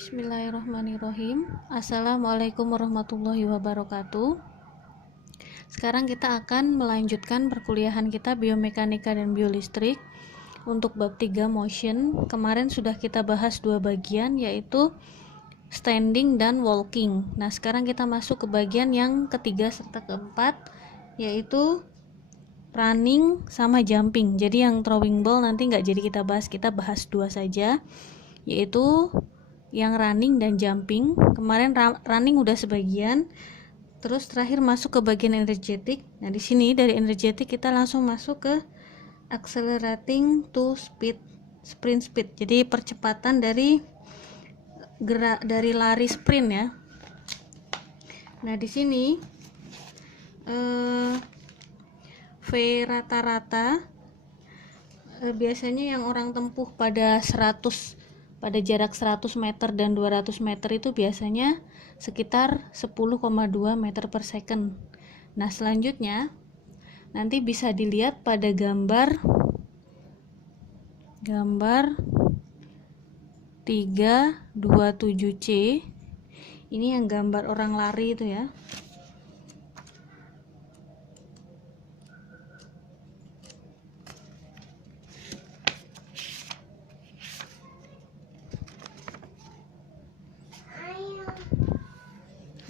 Bismillahirrahmanirrahim. Assalamualaikum warahmatullahi wabarakatuh. Sekarang kita akan melanjutkan perkuliahan kita biomekanika dan biolistrik untuk bab 3 motion. Kemarin sudah kita bahas dua bagian, yaitu standing dan walking. Nah, sekarang kita masuk ke bagian yang ketiga serta keempat, yaitu running sama jumping. Jadi yang throwing ball nanti nggak jadi kita bahas dua saja, yaitu yang running dan jumping. Kemarin running udah sebagian, terus terakhir masuk ke bagian energetic. Nah, di sini dari energetic kita langsung masuk ke accelerating to sprint speed. Jadi percepatan dari lari sprint ya. Nah, di sini V rata-rata biasanya yang orang tempuh pada jarak 100 meter dan 200 meter itu biasanya sekitar 10,2 meter per second. Nah, selanjutnya nanti bisa dilihat pada gambar 327C. Ini yang gambar orang lari itu ya.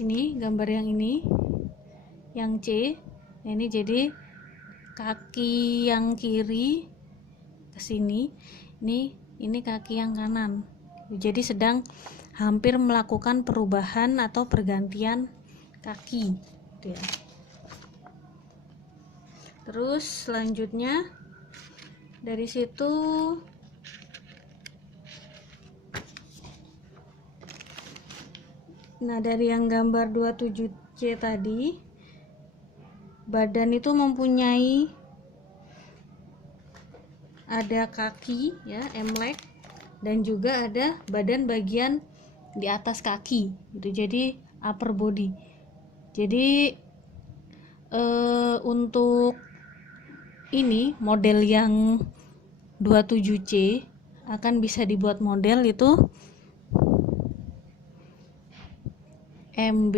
Ini gambar yang ini, yang C. Nah, ini jadi kaki yang kiri ke sini, ini kaki yang kanan. Jadi sedang hampir melakukan perubahan atau pergantian kaki gitu ya. Terus selanjutnya dari situ dari yang gambar 27C tadi, badan itu mempunyai ada kaki ya, M-leg, dan juga ada badan bagian di atas kaki gitu. Jadi upper body. Jadi untuk ini model yang 27C akan bisa dibuat model itu MB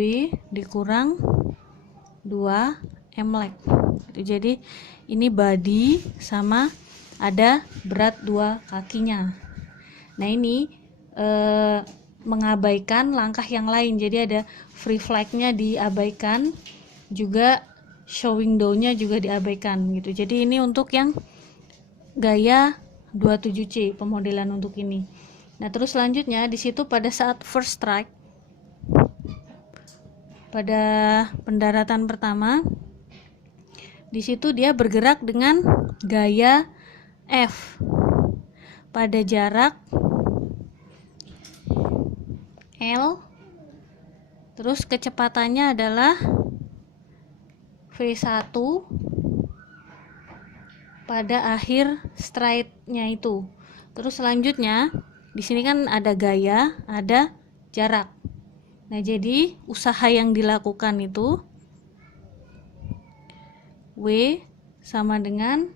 dikurang 2 M-leg. Jadi ini body sama ada berat 2 kakinya. Nah, ini mengabaikan langkah yang lain. Jadi ada free flag-nya diabaikan, juga showing down-nya juga diabaikan gitu. Jadi ini untuk yang gaya 27C pemodelan untuk ini. Nah, terus selanjutnya di situ pada saat first strike, pada pendaratan pertama, di situ dia bergerak dengan gaya F pada jarak L, terus kecepatannya adalah V1 pada akhir stride-nya itu. Terus selanjutnya di sini kan ada gaya, ada jarak. Nah, jadi usaha yang dilakukan itu W sama dengan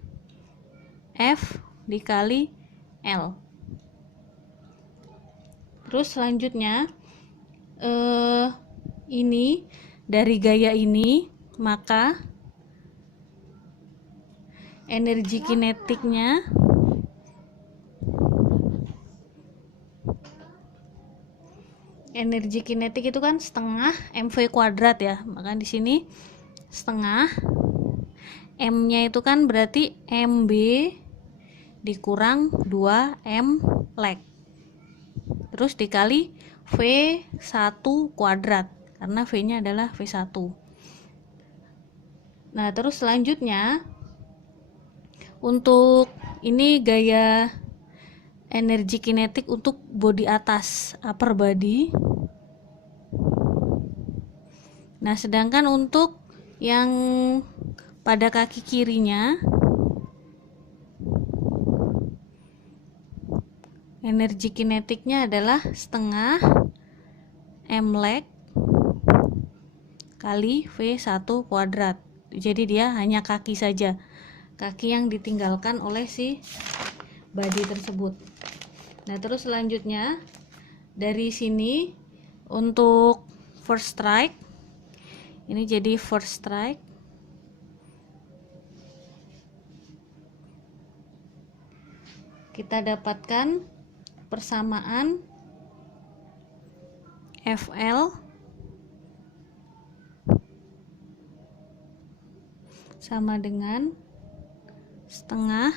F dikali L. Terus selanjutnya ini dari gaya ini, maka energi kinetiknya itu kan setengah mv kuadrat ya, maka di sini setengah m-nya itu kan berarti mb dikurang 2 m leg, terus dikali v1 kuadrat karena v-nya adalah v1. Nah, terus selanjutnya untuk ini gaya energi kinetik untuk bodi atas, upper body. Nah, sedangkan untuk yang pada kaki kirinya, energi kinetiknya adalah setengah M-leg kali V1 kuadrat. Jadi dia hanya kaki saja, kaki yang ditinggalkan oleh si body tersebut. Nah, terus selanjutnya dari sini untuk first strike ini jadi first strike, kita dapatkan persamaan FL sama dengan setengah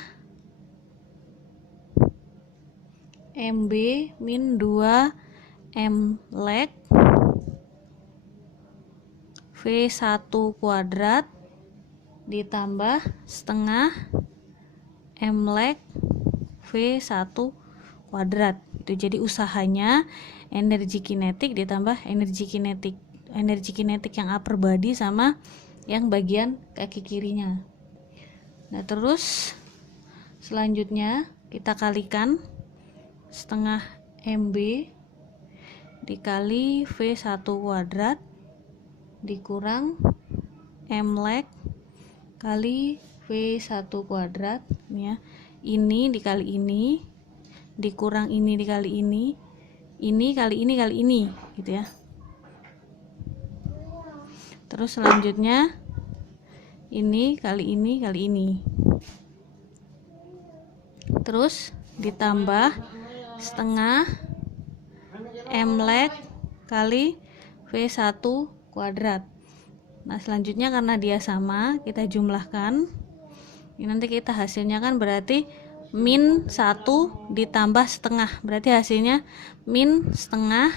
MB min 2 M leg V1 kuadrat ditambah setengah M leg V1 kuadrat. Itu jadi usahanya energi kinetik ditambah energi kinetik yang upper body sama yang bagian kaki kirinya. Nah, terus selanjutnya kita kalikan setengah MB dikali V1 kuadrat dikurang M leg kali V1 kuadrat ya. Ini dikali ini dikurang ini dikali ini kali ini gitu ya. Terus selanjutnya ini kali ini terus ditambah setengah M leg kali V1 kuadrat. Nah, selanjutnya karena dia sama kita jumlahkan. Ini nanti kita hasilnya kan berarti min 1 ditambah setengah, berarti hasilnya min setengah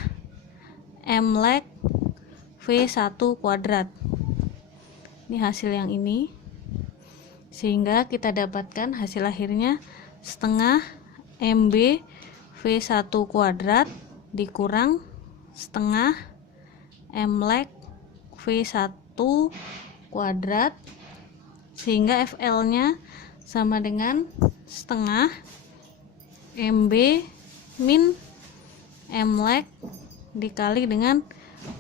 M leg V1 kuadrat. Ini hasil yang ini, sehingga kita dapatkan hasil akhirnya setengah MB V1 kuadrat dikurang setengah M leg V1 kuadrat, sehingga FL nya sama dengan setengah MB min M leg dikali dengan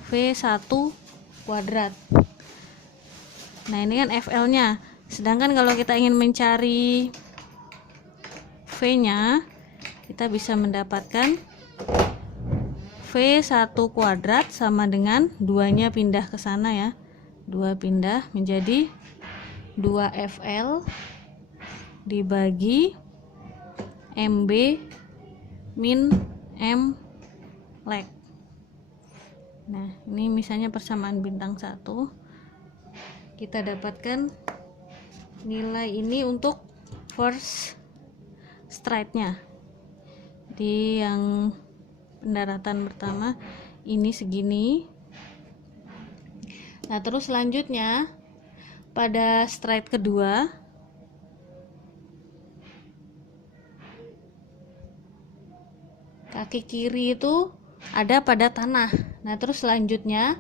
V1 kuadrat. Nah, ini kan FL nya, sedangkan kalau kita ingin mencari V nya kita bisa mendapatkan V1 kuadrat sama dengan 2 nya pindah ke sana ya, 2 pindah menjadi 2FL dibagi MB min M leg. Nah, ini misalnya persamaan bintang 1, kita dapatkan nilai ini untuk first stride-nya. Di yang pendaratan pertama ini segini. Nah, terus selanjutnya pada stride kedua kaki kiri itu ada pada tanah. Nah, terus selanjutnya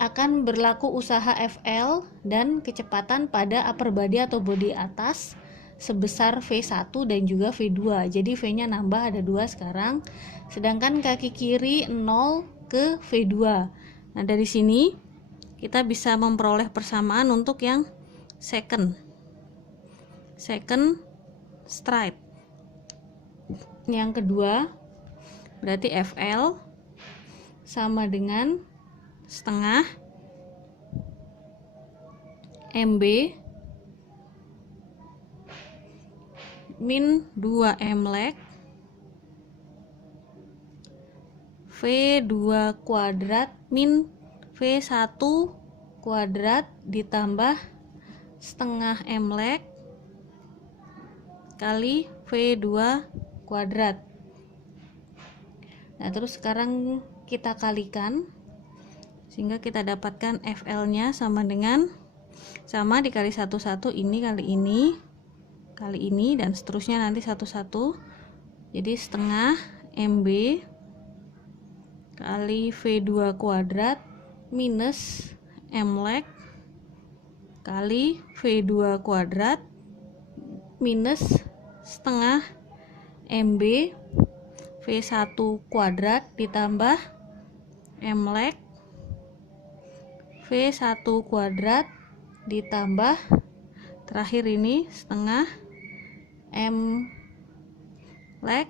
akan berlaku usaha FL dan kecepatan pada upper body atau body atas sebesar V1 dan juga V2. Jadi V-nya nambah ada 2 sekarang. Sedangkan kaki kiri 0 ke V2. Nah, dari sini kita bisa memperoleh persamaan untuk yang second stride. Yang kedua berarti FL sama dengan setengah MB min 2 M leg V2 kuadrat min V1 kuadrat ditambah setengah M leg kali V2 kuadrat. Nah, terus sekarang kita kalikan sehingga kita dapatkan FL nya sama dengan dikali 1 ini kali ini dan seterusnya nanti 1 jadi setengah MB kali V2 kuadrat minus M leg kali V2 kuadrat minus setengah MB V1 kuadrat ditambah M leg V1 kuadrat ditambah terakhir ini setengah M leg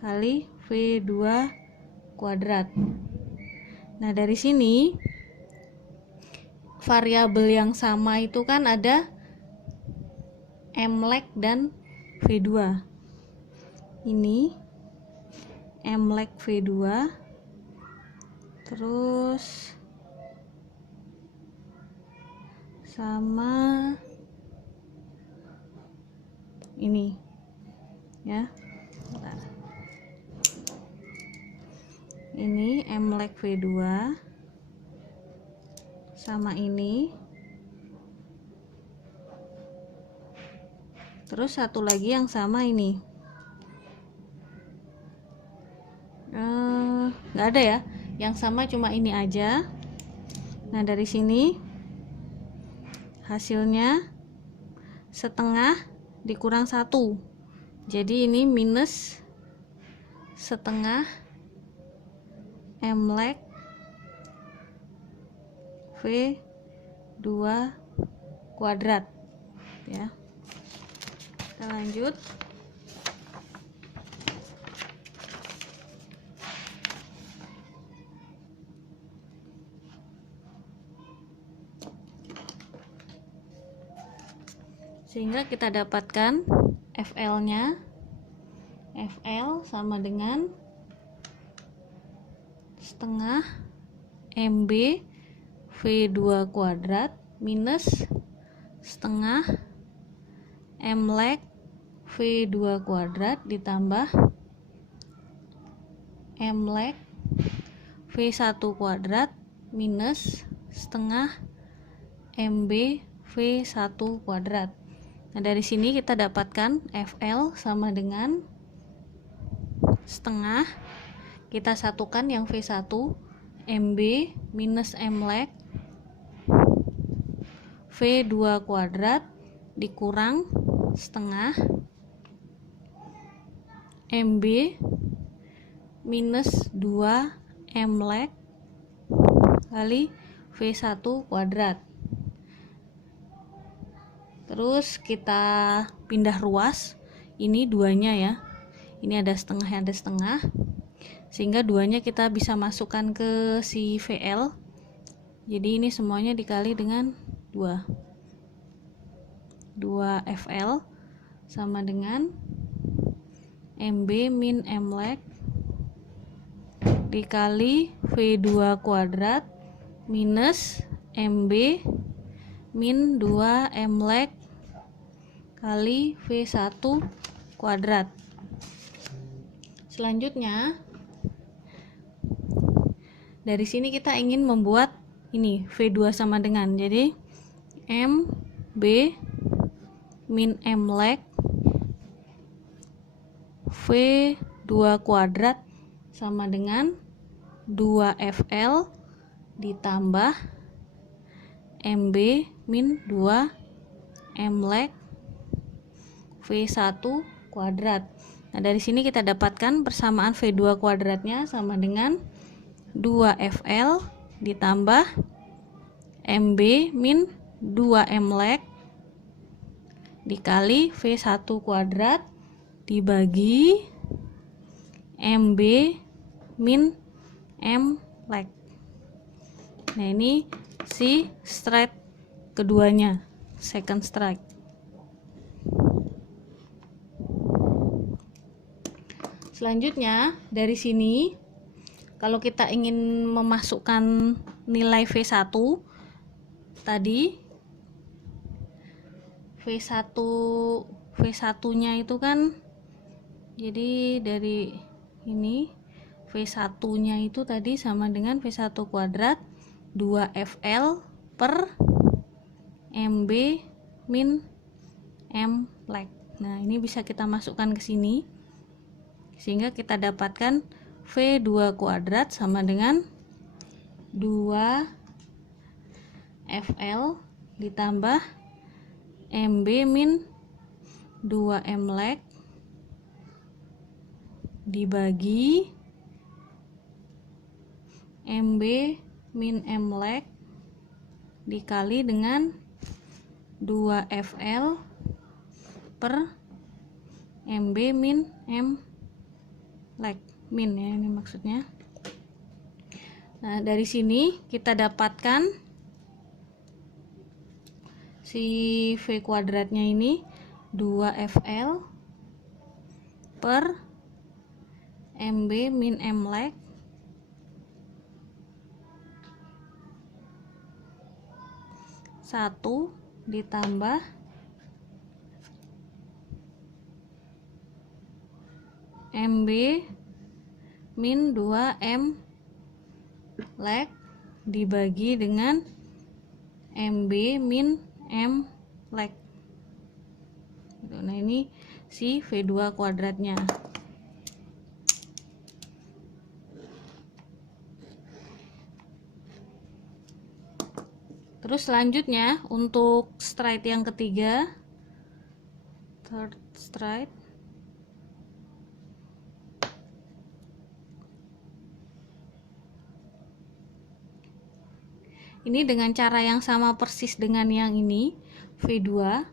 kali V2 kuadrat. Nah, dari sini variabel yang sama itu kan ada M-Lag dan V2. Ini M-Lag V2, terus sama ini ya. Bentar. Ini M-Lag V2 sama ini, terus satu lagi yang sama ini. Nggak ada ya, yang sama cuma ini aja. Nah, dari sini hasilnya setengah dikurang 1, jadi ini minus setengah M-Lag V2 kuadrat ya. Kita lanjut. Sehingga kita dapatkan FL-nya, FL sama dengan setengah MB V2 kuadrat minus setengah M-Lag V2 kuadrat ditambah M-Lag V1 kuadrat minus setengah MB V1 kuadrat. Nah, dari sini kita dapatkan FL sama dengan setengah, kita satukan yang V1, MB minus M-Lag V2 kuadrat dikurang setengah MB minus 2 M-Lag kali V1 kuadrat. Terus kita pindah ruas, ini duanya ya, ini ada setengah, sehingga duanya kita bisa masukkan ke si VL, jadi ini semuanya dikali dengan 2 FL sama dengan MB min M-Lag dikali V2 kuadrat minus MB min 2 M-Lag kali V1 kuadrat. Selanjutnya dari sini kita ingin membuat ini V2 sama dengan, jadi MB min M-Lag V2 kuadrat sama dengan 2 FL ditambah MB min 2 M-Lag V1 kuadrat. Nah, dari sini kita dapatkan persamaan V2 kuadratnya sama dengan 2 FL ditambah MB min 2 M-Lag dikali V1 kuadrat dibagi MB min M-Lag. Nah, ini si strike keduanya, second strike. Selanjutnya dari sini kalau kita ingin memasukkan nilai V1 tadi, V1-nya itu kan, jadi dari ini V1-nya itu tadi sama dengan V1 kuadrat 2 FL per MB min M-Lag. Nah, ini bisa kita masukkan ke sini sehingga kita dapatkan V2 kuadrat sama dengan 2 FL ditambah MB min 2 M-Lag dibagi MB min M-Lag dikali dengan 2 FL per MB min M-Lag. min ya, ini maksudnya. Nah, dari sini kita dapatkan si V kuadratnya ini 2FL per MB min MLEC satu ditambah MB min 2M lek dibagi dengan MB min M lek. Nah, ini si V2 kuadratnya. Terus selanjutnya untuk stride yang ketiga, third stride, ini dengan cara yang sama persis dengan yang ini, V2,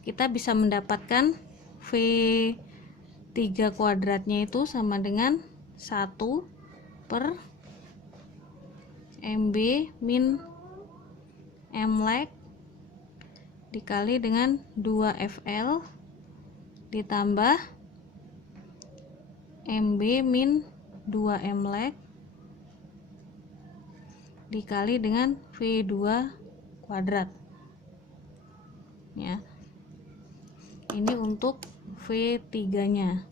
kita bisa mendapatkan V3 kuadratnya itu sama dengan 1 per MB min MLEC dikali dengan 2FL ditambah MB min 2MLEC dikali dengan V2 kuadrat ya. Ini untuk V3 nya.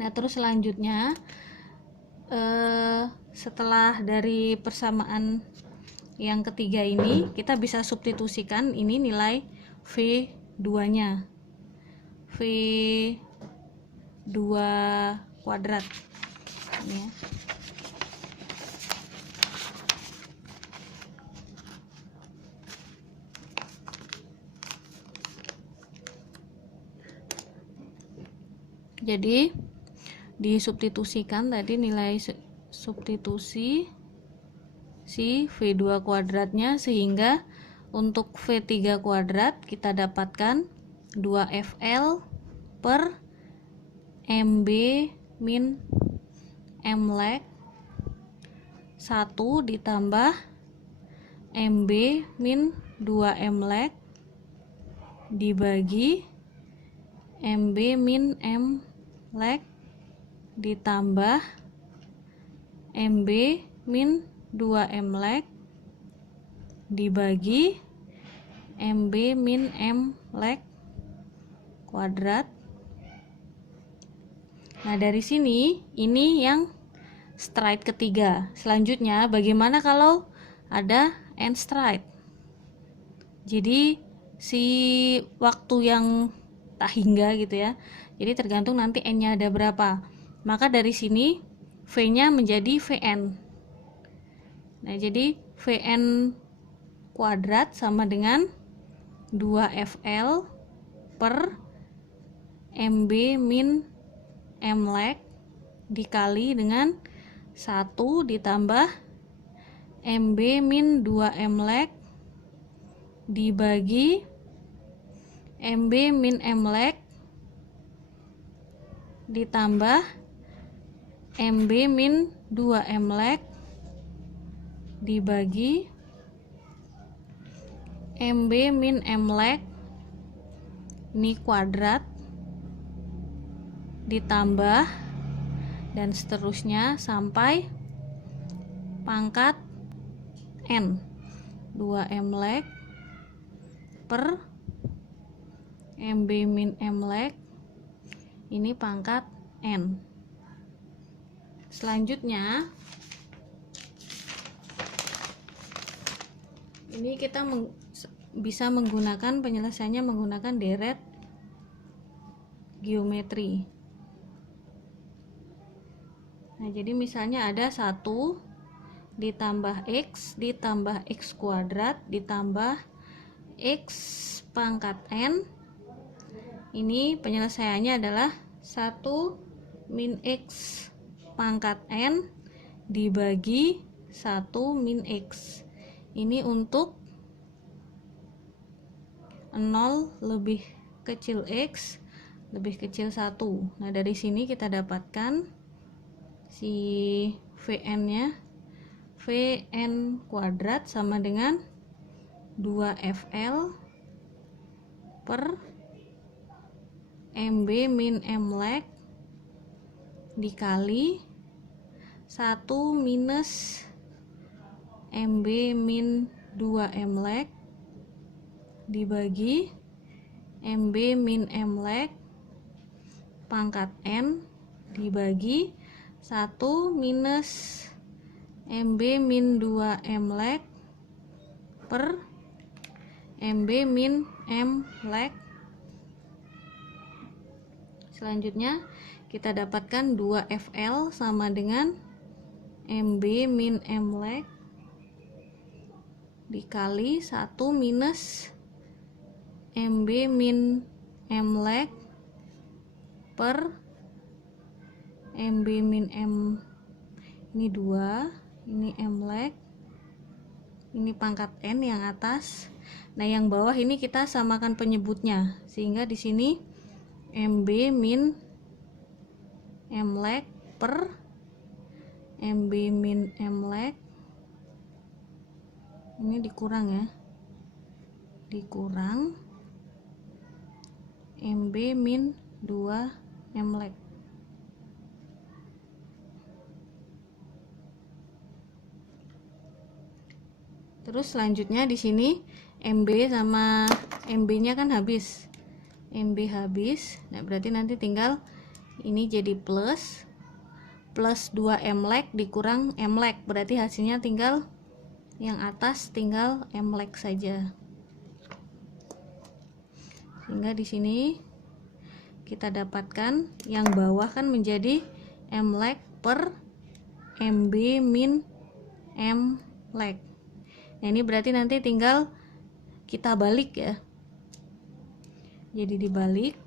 Nah, terus selanjutnya setelah dari persamaan yang ketiga ini, kita bisa substitusikan ini nilai V2 nya, V2 kuadrat ini ya. Jadi disubstitusikan tadi nilai substitusi si V2 kuadratnya, sehingga untuk V3 kuadrat kita dapatkan 2FL per MB min MLEC 1 ditambah MB min 2MLEC dibagi MB min MLEC ditambah MB min 2MLEC dibagi MB min MLEC kuadrat. Nah, dari sini ini yang stride ketiga. Selanjutnya bagaimana kalau ada end stride? Jadi si waktu yang tak hingga gitu ya. Jadi tergantung nanti n-nya ada berapa. Maka dari sini V-nya menjadi Vn. Nah, jadi Vn kuadrat sama dengan 2FL per MB min MLEC dikali dengan 1 ditambah MB min 2MLEC dibagi MB min MLEC ditambah MB min 2MLEC dibagi MB min MLEC ini kuadrat ditambah dan seterusnya sampai pangkat N 2MLEC per MB min MLEC ini pangkat N. Selanjutnya ini kita bisa menggunakan penyelesaiannya menggunakan deret geometri. Nah, jadi misalnya ada 1 ditambah X ditambah X kuadrat ditambah X pangkat N. Ini penyelesaiannya adalah 1 min X pangkat N dibagi 1 min X. Ini untuk 0 lebih kecil X lebih kecil 1. Nah, dari sini kita dapatkan si Vn nya, Vn kuadrat sama dengan 2FL per MB min Mlek dikali 1 minus MB min 2 Mlek dibagi MB min Mlek pangkat N dibagi 1 minus MB min 2 Mlek per MB min Mlek. Selanjutnya kita dapatkan 2FL sama dengan MB min Mlek dikali 1 minus MB min Mlek per MB min M, ini 2, ini Mlek, ini pangkat N yang atas. Nah, yang bawah ini kita samakan penyebutnya, sehingga di sini MB min Mlek per MB min Mlek, ini dikurang ya, dikurang MB min 2 Mlek. Terus selanjutnya di sini MB sama MB-nya kan habis. MB habis. Nah, berarti nanti tinggal ini jadi plus 2 Mlek dikurang Mlek. Berarti hasilnya tinggal yang atas tinggal Mlek saja. Sehingga di sini kita dapatkan yang bawah kan menjadi Mlek per MB min Mlek. Nah, ini berarti nanti tinggal kita balik ya. Jadi dibalik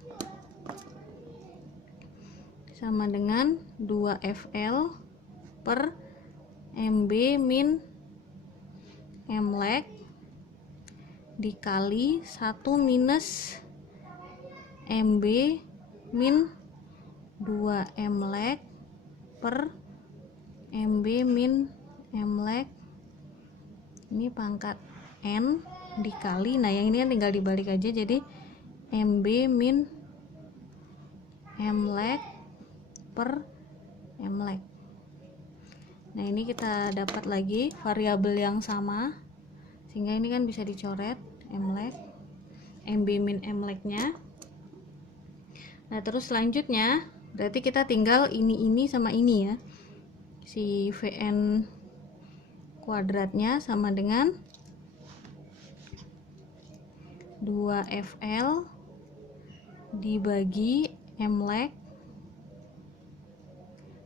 sama dengan 2FL per MB min Mlek dikali 1 minus MB min 2 Mlek per MB min Mlek, ini pangkat N dikali, nah yang ini kan tinggal dibalik aja, jadi MB min Mlek per Mlek. Nah, ini kita dapat lagi variabel yang sama, sehingga ini kan bisa dicoret Mlek, MB min Mleknya. Nah, terus selanjutnya berarti kita tinggal ini sama ini ya, si Vn kuadratnya sama dengan 2FL dibagi Mlek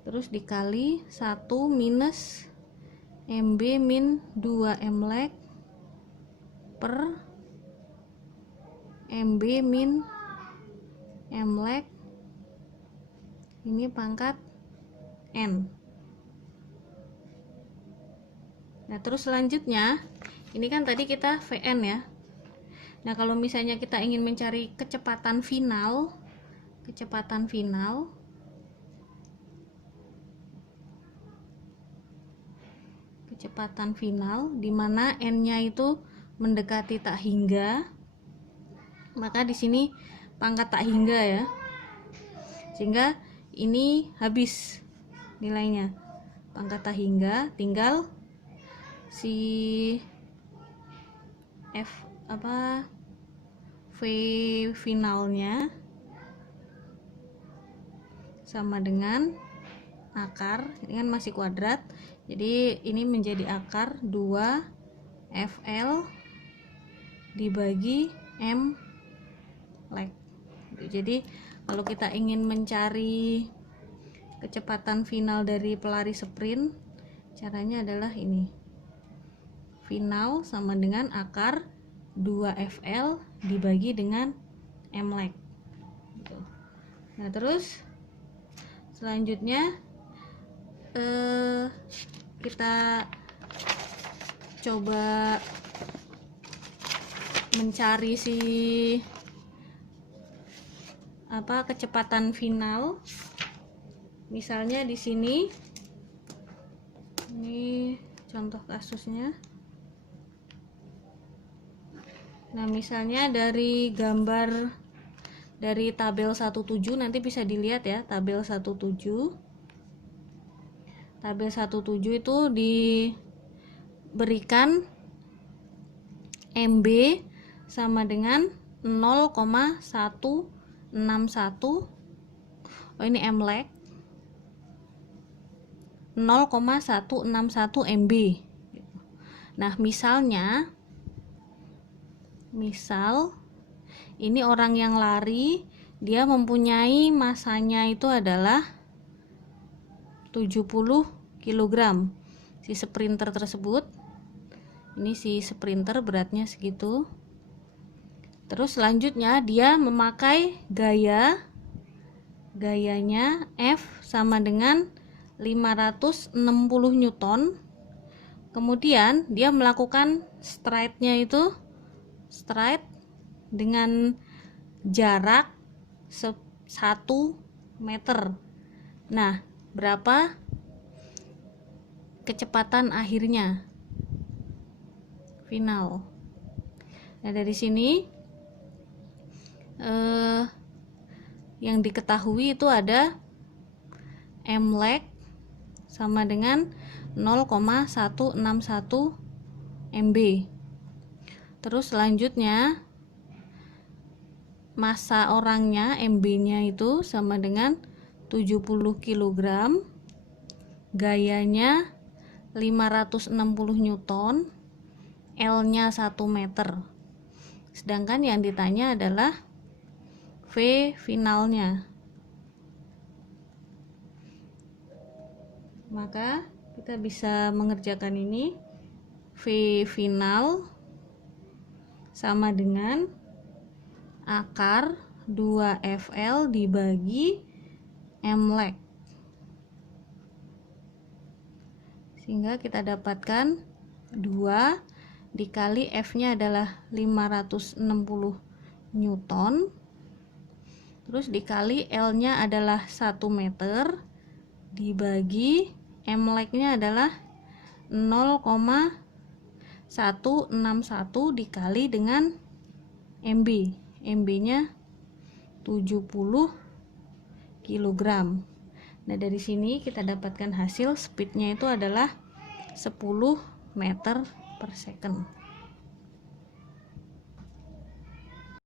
terus dikali 1 minus MB min 2 Mlek per MB min Mlek, ini pangkat N. Nah, terus selanjutnya ini kan tadi kita Vn ya. Nah, kalau misalnya kita ingin mencari kecepatan final di mana N-nya itu mendekati tak hingga, maka di sini pangkat tak hingga ya, sehingga ini habis nilainya pangkat tak hingga, tinggal si V finalnya sama dengan akar, ini kan masih kuadrat, jadi ini menjadi akar 2FL dibagi Mlek. Jadi kalau kita ingin mencari kecepatan final dari pelari sprint, caranya adalah ini, final sama dengan akar 2FL dibagi dengan Mlek. Nah, terus selanjutnya kita coba mencari kecepatan final. Misalnya di sini, ini contoh kasusnya. Nah, misalnya dari gambar dari tabel 17 nanti bisa dilihat ya, tabel 17. Tabel 17 itu diberikan MB sama dengan 0,161. Oh, ini MLEC 0,161 MB. Nah, misal ini orang yang lari, dia mempunyai masanya itu adalah 70 kg. Si sprinter tersebut, ini si sprinter beratnya segitu. Terus selanjutnya dia memakai gayanya F sama dengan 560 Newton. Kemudian dia melakukan stride-nya itu stride dengan jarak 1 meter. Nah, berapa kecepatan akhirnya final? Nah, dari sini yang diketahui itu ada MLEC sama dengan 0,161 MB. Terus selanjutnya massa orangnya, MB-nya itu sama dengan 70 kg, gayanya 560 Newton, L-nya 1 meter. Sedangkan yang ditanya adalah V finalnya. Maka kita bisa mengerjakan ini. V final sama dengan akar 2FL dibagi MLEC. Sehingga kita dapatkan 2 dikali F-nya adalah 560 Newton. Terus dikali L-nya adalah 1 meter dibagi MLEC-nya adalah 0,161 dikali dengan MB. MB-nya 70 kg. Nah, dari sini kita dapatkan hasil speed-nya itu adalah 10 meter per second.